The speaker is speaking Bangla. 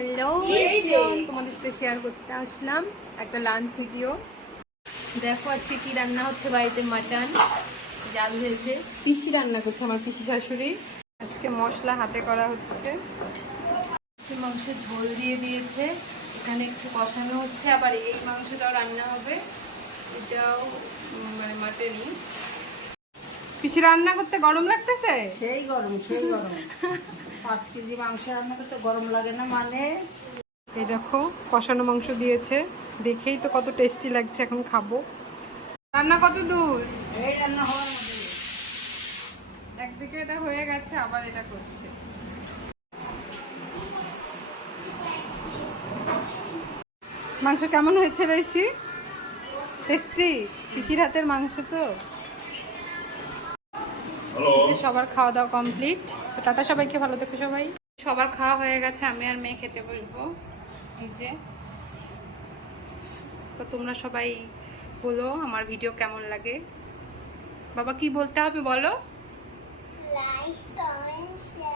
হ্যালো, তোমাদের সাথে শেয়ার করতে আসলাম একটা লাঞ্চ ভিডিও। দেখো আজকে কি রান্না হচ্ছে বাড়িতে। মাটন জাল হয়েছে, পিসি রান্না করছে, আমার পিসি শাশুড়ি। আজকে মশলা হাতে করা হচ্ছে, মাংসের ঝোল দিয়ে দিয়েছে, এখানে একটু কষানো হচ্ছে, আবার এই মাংসটাও রান্না হবে, এটাও মানে মাটনই। পিসি রান্না করতে গরম লাগতেছে? সেই গরম 5 কেজি মাংস রান্না করতে গরম লাগে না মানে। এই দেখো কষানো মাংস দিয়েছে, দেখেই তো কত টেস্টি লাগছে, এখন খাবো। রান্না কত দূর? এই রান্না হওয়ার মধ্যে একদিকে এটা হয়ে গেছে, আবার এটা করছে। মাংস কেমন হয়েছে রেশি? টেস্টি? পিসির হাতের মাংস তো। সবার খাওয়া দাওয়া কমপ্লিট। তো টাটা সবাইকে, ভালো থেকো সবাই। সবার খাওয়া হয়ে গেছে, আমি আর মেয়ে খেতে বসবো। এই যে, তো তোমরা সবাই বলো আমার ভিডিও কেমন লাগে। বাবা কি বলতে হবে বলো? Like comment share